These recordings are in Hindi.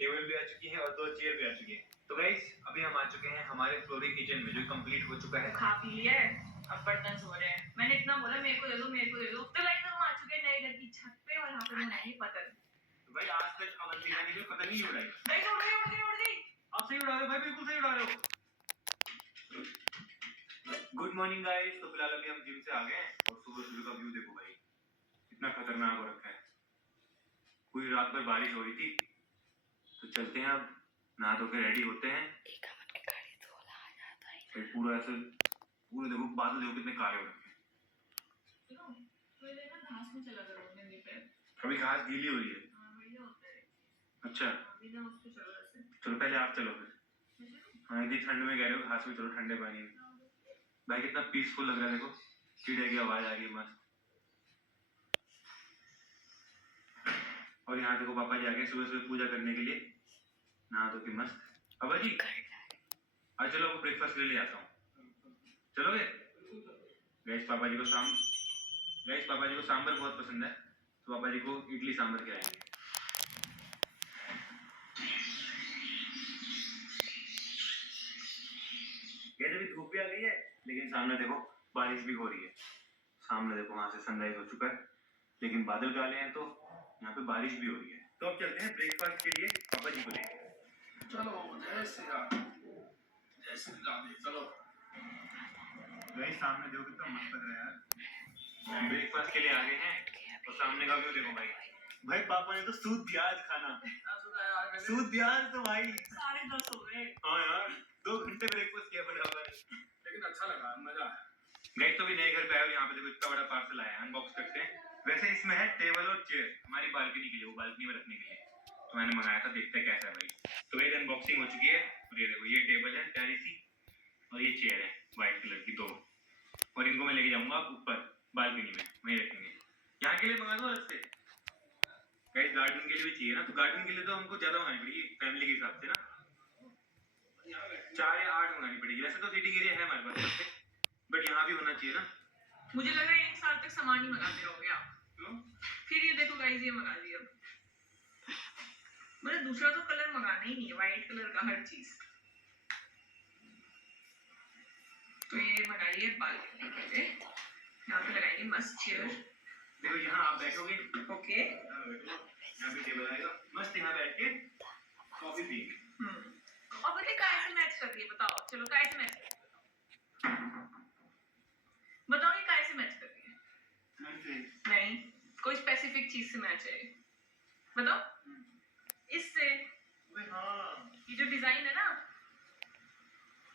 टेबल भी आ चुकी है और 2 चेयर भी आ चुकी है। तो गाइस अभी हम आ चुके हैं हमारे फ्लोरी किचन में, जो कंप्लीट हो चुका है। खा पी लिया है, अब बर्तन धो रहे हैं। मैंने इतना बोला मेरे को दे दो, मेरे को दे दो। तो गाइस हम आ चुके हैं नए घर की छत पे और यहाँ पे बनाएंगे पतंग। तो भाई आज तक अवंतिका ने कोई पतंग नहीं उड़ाई। गाइस उड़ गई। आप सही उड़ा रहे हो भाई, बिल्कुल सही उड़ा रहे हो। Good morning guys. तो फिलहाल अभी हम जिम से आ गए हैं और सुबह का व्यू देखो भाई, कितना खतरनाक हो रखा है। पूरी रात भर बारिश हो रही थी। तो चलते हैं, अब नहा धो के रेडी होते हैं। पूरा ऐसे पूरे देखो बादल देखो कितने काले हो रखे हैं। तो ये ना घास में चला करो अपने नीचे। अभी घास गीली हो रही है। हां बढ़िया होता है। अच्छा अभी ना उसको चलो ऐसे। चलो पहले आप चलो फिर। हाँ इतनी ठंड में कह रहे हो, घास में चलो ठंडे पानी में। भाई कितना पीसफुल लग रहा है, देखो चिड़िया की आवाज आ रही है मस्त। और यहाँ देखो पापा जी आ गए सुबह सुबह पूजा करने के लिए, नहा धो के मस्त। पापा जी आज चलो आपको ब्रेकफास्ट ले ले आता हूँ, चलोगे? गैस पापा जी को सांभर बहुत पसंद है, तो पापा जी को इडली सांभर खिलाएंगे। गैस अभी धूप भी आ गई है, लेकिन सामने देखो बारिश भी हो रही है। सामने देखो वहां से सनराइज हो चुका है, लेकिन बादल काले हैं तो यहाँ पे बारिश भी हो रही है। तो अब चलते हैं ब्रेकफास्ट के लिए पापा जी को लेके। चलो जय श्री राम, जय श्री राम। चलो गाइस सामने देखो कितना मस्त लग रहा है यार। ब्रेकफास्ट के लिए आ गए हैं और सामने का व्यू देखो भाई। भाई पापा ने तो सूद दिया आज खाना, सूद दिया आज तो भाई 10:30 हो गए। हाँ यार 2 घंटे ब्रेकफास्ट किया बराबर, लेकिन अच्छा लगा, मजा आया। गाइस तो भी नए घर पे आए और यहाँ पे देखो इतना बड़ा पार्सल आया है, अनबॉक्स करते हैं। वैसे इसमें है टेबल और चेयर हमारी बालकनी के लिए, वो बालकनी में रखने के लिए तो मैंने मंगाया था, देखते हैं कैसा है भाई। तो गाइस अनबॉक्सिंग हो चुकी है और ये देखो ये टेबल है प्यारी सी और ये चेयर है व्हाइट कलर की 2, और इनको मैं लेके जाऊंगा ऊपर बालकनी में, वहीं रखेंगे। यहाँ के लिए मंगा दो अलग से। गाइस गार्डन के लिए भी चाहिए ना, तो गार्डन के लिए तो हमको ज्यादा मंगानी पड़ेगी फैमिली के हिसाब से ना, 4 या 8 मंगानी पड़ेगी। वैसे तो सिटिंग एरिया है हमारे पास, बट यहाँ भी होना चाहिए ना। मुझे लग रहा है 1 साल तक सामान ही मंगाते रहोगे आप। क्यों? फिर ये देखो गाइस ये मंगा लिया। मुझे दूसरा तो कलर मंगाना ही नहीं है, व्हाइट कलर का हर चीज। तो ये मंगाइए बालकनी के लिए, यहाँ पे लगाएंगे मस्त चेयर। देखो यहाँ आप बैठोगे, ओके यहाँ भी टेबल आएगा मस्त, यहाँ बैठ के कॉफी पिएंगे। और बताइए कैसे मैच कर रही है, बताओ चलो कैसे मैच कर रही है, बताओ ये कैसे मैच कर रही है। नहीं कोई स्पेसिफिक चीज से मैच है, बताओ। इससे हाँ ये जो डिजाइन है ना,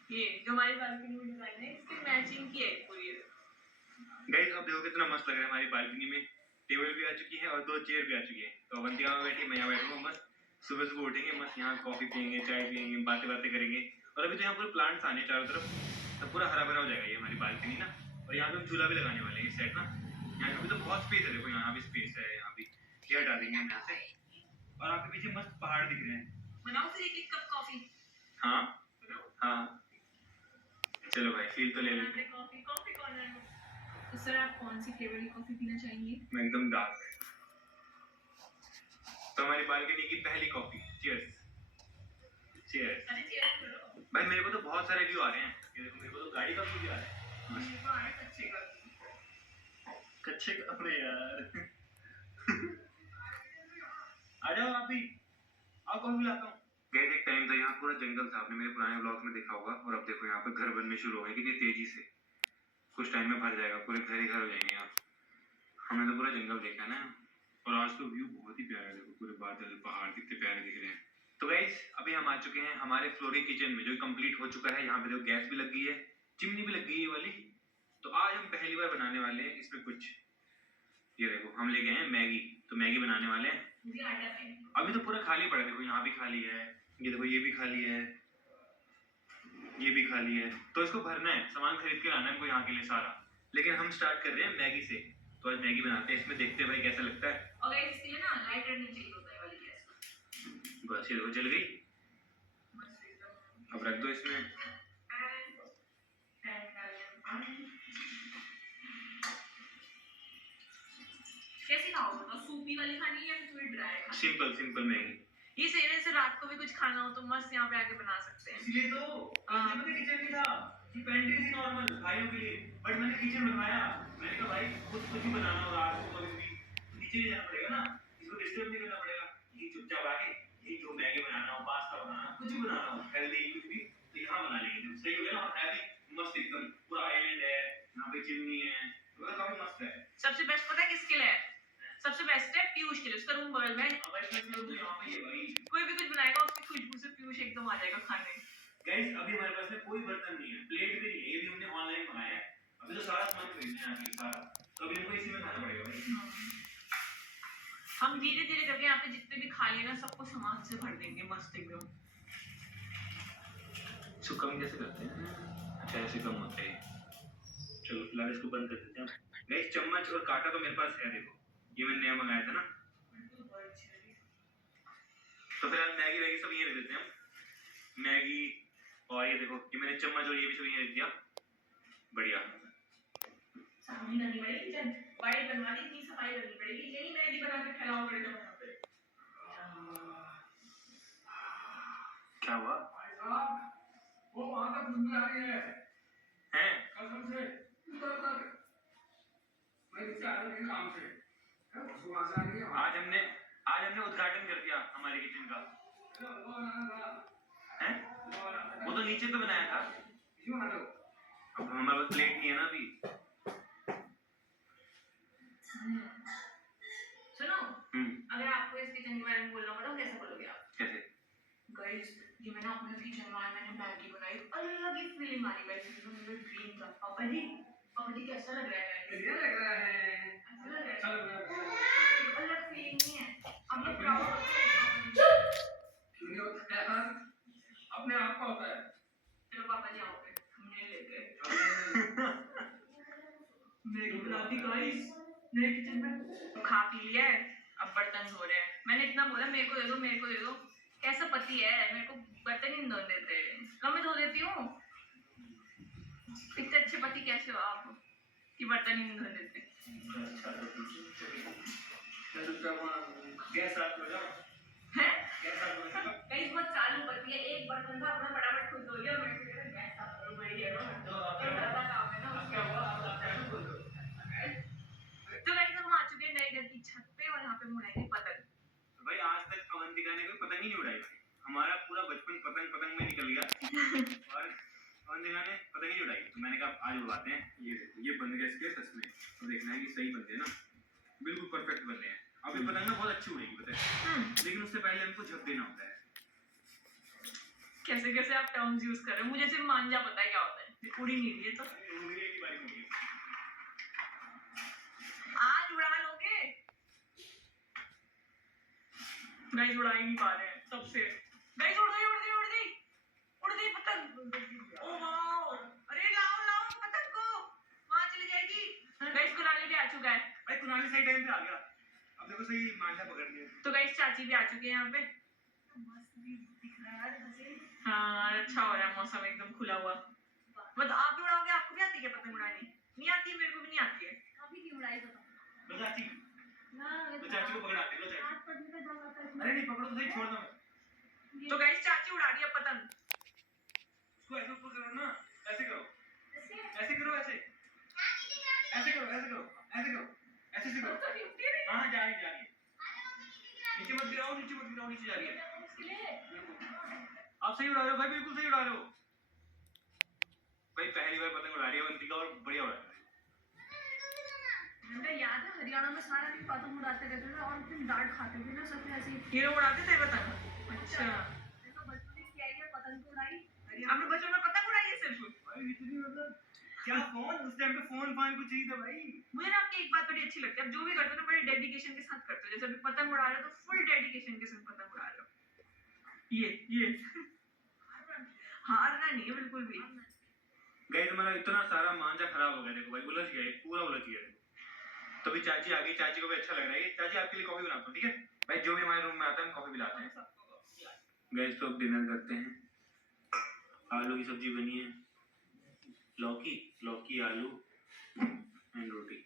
ये जो हमारी बालकनी में डिजाइन है, इसकी मैचिंग की है पूरी। गाइस अब देखो कितना मस्त लग रहा है हमारी बालकनी में। टेबल भी आ चुकी है और 2 चेयर भी आ चुकी है। तो अवंतिका में बैठी, मैं यहाँ बैठूंगा मस्त। सुबह सुबह उठेंगे मस्त, यहाँ कॉफी पियेंगे, चाय पियेंगे, बातें करेंगे। और अभी तो यहाँ पूरे प्लांट्स आने चारों तरफ, तो पूरा हरा भरा हो जाएगा ये हमारी बालकनी ना। और यहाँ पे हम चूल्हा भी लगाने वाले हैं इस साइड ना। यहाँ पे भी तो बहुत स्पेस है, देखो यहाँ भी स्पेस है, यहाँ भी चेयर डालेंगे हम यहाँ से। और आपके पीछे मस्त पहाड़ दिख रहे हैं। बनाओ फिर एक कप कॉफी। हाँ हाँ चलो भाई फील तो ले लेते हैं। कॉफी कॉर्नर में। तो सर आप कौन सी फ्लेवर की कॉफी पीना चाहेंगे? मैं एकदम डार्क। तो हमारी बालकनी की पहली कॉफी। Cheers cheers. अरे चीयर्स करो भाई मेरे को तो बहुत सारे व्यू आ रहे हैं, ये देखो मेरे को तो गाड़ी का व्यू भी आ रहा है। मेरे को आ रहा है कच्चे का। कच्चे कपड़े यार आ जाओ आप भी, आओ कॉफी लाता हूँ। गए एक टाइम था यहाँ पूरा जंगल था, आपने मेरे पुराने व्लॉग्स में देखा होगा। और अब देखो यहाँ पे घर बनने शुरू हो गए कितनी तेजी से, कुछ टाइम में भर जाएगा, पूरे घर ही घर हो जाएंगे यहाँ। हमने तो पूरा जंगल देखा ना। और आज तो व्यू बहुत ही प्यारा है, देखो पूरे बादल पहाड़ कितने प्यारे दिख रहे हैं। तो गाइस अभी हम आ चुके हैं हमारे फ्लोरी किचन में, जो कंप्लीट हो चुका है। यहाँ पे देखो गैस भी लग गई है, चिमनी भी लग गई है वाली। तो आज हम पहली बार बनाने वाले हैं इसमें कुछ। ये देखो हम लेके आए मैगी, तो मैगी बनाने वाले हैं। अभी तो पूरा खाली पड़ा है, देखो यहाँ भी खाली है, ये देखो ये भी खाली है, ये भी खाली है। तो इसको भरना है, सामान खरीद के लाना है हमको यहाँ के लिए सारा। लेकिन हम स्टार्ट कर रहे हैं मैगी से। तो आज मैगी बनाते हैं, इसमें देखते हैं भाई कैसा लगता है। और गाइस इसके लिए ना लाइटर नहीं चाहिए होता है वाली गैस। बस ये देखो जल गई, अब रख दो इसमें। कैसी खाओगे, तो सूपी वाली खानी है या फिर थोड़ी ड्राई खानी? Simple Maggi. ये सही है, जैसे रात को भी कुछ खाना हो तो मस्त यहाँ पे आके बना सकते हैं। इसलिए तो मैंने किचन नहीं था, ये पेंट्री थी नॉर्मल भाइयों के लिए, बट मैंने किचन बनवाया। मैंने कहा भाई खुद कुछ भी बनाना हो रात को कभी भी नीचे नहीं जाना पड़ेगा ना, इसको डिस्टर्ब नहीं करना पड़ेगा, ये चुपचाप आके ये जो मैगी बनाना हो, पास्ता बनाना, कुछ भी बनाना हो हेल्दी कुछ भी तो यहाँ बना लेंगे। तो सही हो गया ना, और है भी मस्त एकदम, पूरा आइलैंड है यहाँ पे, चिमनी है, तो काफी मस्त है। सबसे बेस्ट पता है किसके लिए है? सबसे बेस्ट है पीयूष के लिए, उसका रूम बगल में है। अब भाई प्लस तो यहाँ पे ही है भाई। कोई भी कुछ बनाएगा उसकी खुशबू से पीयूष एकदम आ जाएगा खाने। गाइस अभी हमारे पास में कोई बर्तन नहीं है, प्लेट भी नहीं है, ये भी हमने ऑनलाइन मंगाया है। अभी तो सारा सामान खरीदना है अभी सारा, तो अभी हमको इसी में खाना पड़ेगा भाई। हम धीरे धीरे करके यहाँ पे जितने भी खा लिए ना सबको सामान से भर देंगे मस्त एकदम। इसको कम कैसे करते हैं? अच्छा ऐसे कम होता है। चलो फिलहाल इसको बंद कर देते हैं। गाइस चम्मच और कांटा तो मेरे पास है, देखो ये मैंने नया मंगाया था ना। तो फिलहाल मैगी वैगी सब यहीं रख देते हैं हम, मैगी, और ये देखो ये मैंने चम्मच और ये भी सब यहीं रख दिया। बढ़िया। सामने करनी पड़ेगी, जब वाइट बनवा दी इतनी सफाई करनी पड़ेगी, यही मैगी बना के फैलाओ पड़ेगा वहाँ पे। क्या हुआ? भाई साहब, वो वहाँ तक खुशबू आ रही है। हैं? कसम से, उधर तक। मैं नीचे आया था काम से। खुशबू आ रही है। आज हमने उद्घाटन कर दिया हमारे किचन का। हैं? वो तो नीचे तो बनाया था। अब हमारे पास प्लेट नहीं है ना अभी। सुनो, अगर आपको इस किचन के बारे में बोलना पड़ा कैसे बोलोगे आप? कैसे? गाइस ये मैंने अपने किचन में आया, मैंने मैगी बनाई, अलग ही फीलिंग आ रही है गाइस, मेरा ड्रीम था। पापा जी कैसा लग रहा है? बढ़िया लग रहा है। अच्छा लग रहा है? अच्छा लग रहा है। अलग फीलिंग नहीं है, अब ये प्राउड होते हैं। क्यों नहीं होता है यार? अपने आप को होता है। चलो पापा जी आओ फिर, हमने ले गए मैगी बनाती गाइस नए किचन में। खा पी लिया है, अब बर्तन धो रहे हैं। मैंने इतना बोला मेरे को दे दो। कैसा पति है, मेरे को बर्तन ही नहीं धो देते। लो मैं धो देती हूँ। इतने अच्छे पति कैसे हो आप कि बर्तन ही नहीं धो देते? गैस साफ कर जाओ। हैं? गैस साफ कर जाओ। कई बहुत चालू पति है, एक बर्तन था अपना फटाफट खुद धो लिया, मैं फिर गैस साफ करो बड़ी है ना, तो बड़ा काम है ना उसका। तो गाइस हम आ चुके हैं नए घर की छत पे और यहाँ पे मुड़ाएंगे पतंग। भाई आज तक अवंतिका ने कोई पतंग ही नहीं उड़ाई भाई, हमारा पूरा बचपन पतंग में निकल गया और अवंतिका ने पतंग ही नहीं उड़ाई। तो मैंने कहा आज उड़ाते हैं। ये देखो ये बन गया इसके सच में, तो देखना है कि सही बनते हैं ना, बिल्कुल परफेक्ट बनते हैं। अब ये पतंग ना बहुत अच्छी उड़ेगी पता है, लेकिन उससे पहले हमको झप देना होता है। कैसे कैसे आप टर्म्स यूज कर रहे हो, मुझे सिर्फ मांझा पता है क्या होता है, उड़ी नहीं रही है तो उड़ने की बारी होगी। आज उड़ा लोगे। गाइस उड़ा ही नहीं पा रहे हैं सबसे। गाइस उड़ गई पतंग। ओ वाओ, अरे लाओ पतंग को, वहां चली जाएगी। गाइस कुनाली भी आ चुका है। भाई कुनाली सही टाइम पे आ गया, अब देखो सही मांझा पकड़ लिया। तो गाइस चाची भी आ चुकी है यहाँ पे। मस्त भी दिख रहा है। हाँ अच्छा हो रहा है मौसम एकदम खुला हुआ। मतलब आप भी उड़ाओगे? आपको भी आती है क्या पतंग उड़ानी? नहीं आती, मेरे को भी नहीं आती है। कभी नहीं उड़ाई पतंग। चाची तो चाची को पकड़ाते लो चाची। अरे नहीं पकड़ो तो सही, छोड़ दो। तो गाइस चाची उड़ा रही है पतंग। इसको ऐसे ऊपर करो ना, ऐसे करो, ऐसे करो, ऐसे ऐसे करो, ऐसे करो, ऐसे करो, ऐसे से करो। हाँ जा रही है। नीचे मत गिराओ, नीचे जा रही है। आप सही उड़ा रहे हो भाई, बिल्कुल सही उड़ा रहे हो भाई। पहली बार पतंग उड़ा रही है अवंतिका और बढ़िया उड़ा रही है। मुझे याद है हरियाणा में सारा दिन पतंग उड़ाते रहते थे और फिर डांट खाते थे ना सब ऐसे ही। ये लोग उड़ाते थे पतंग? अच्छा तो बचपन में क्या है, पतंग तो उड़ाई। आपने बचपन में पतंग उड़ाई है सिर्फ? भाई इतनी मतलब क्या फोन, उस टाइम पे फोन को चाहिए था भाई। मुझे ना आपकी एक बात बड़ी अच्छी लगती है, आप जो भी करते हो ना बड़े डेडिकेशन के साथ करते हो। जैसे अभी पतंग उड़ा रहे हो तो फुल डेडिकेशन के साथ पतंग उड़ा रहे हो। ये हारना नहीं है बिल्कुल भी। गाइस हमारा इतना सारा मांझा खराब हो गया, देखो भाई उलझ गया, पूरा उलझ गया। तो भी चाची आ गई, चाची को भी अच्छा लग रहा है। चाची आपके लिए कॉफी बनाता हूँ, ठीक है भाई? जो भी हमारे रूम में आता है हम कॉफी पिलाते हैं। गाइस तो अब डिनर करते हैं। आलू की सब्जी बनी है, लौकी आलू एंड रोटी।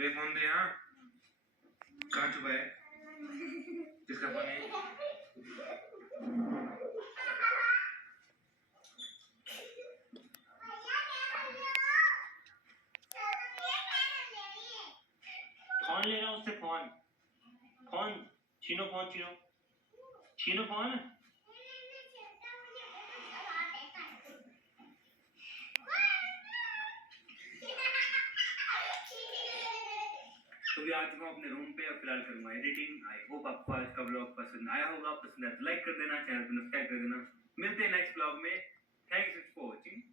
दे फोन दे। हाँ कहाँ छुपा है? किसका फोन है? फोन ले रहा हूँ उससे। फोन फोन छीनो, फोन छीनो, छीनो फोन। तो भी आ चुका हूँ अपने रूम पे और फिलहाल करूंगा एडिटिंग। आई होप आपको आज का ब्लॉग पसंद आया होगा। पसंद आया तो लाइक कर देना, चैनल को सब्सक्राइब कर देना। मिलते हैं नेक्स्ट ब्लॉग में। Thanks for watching.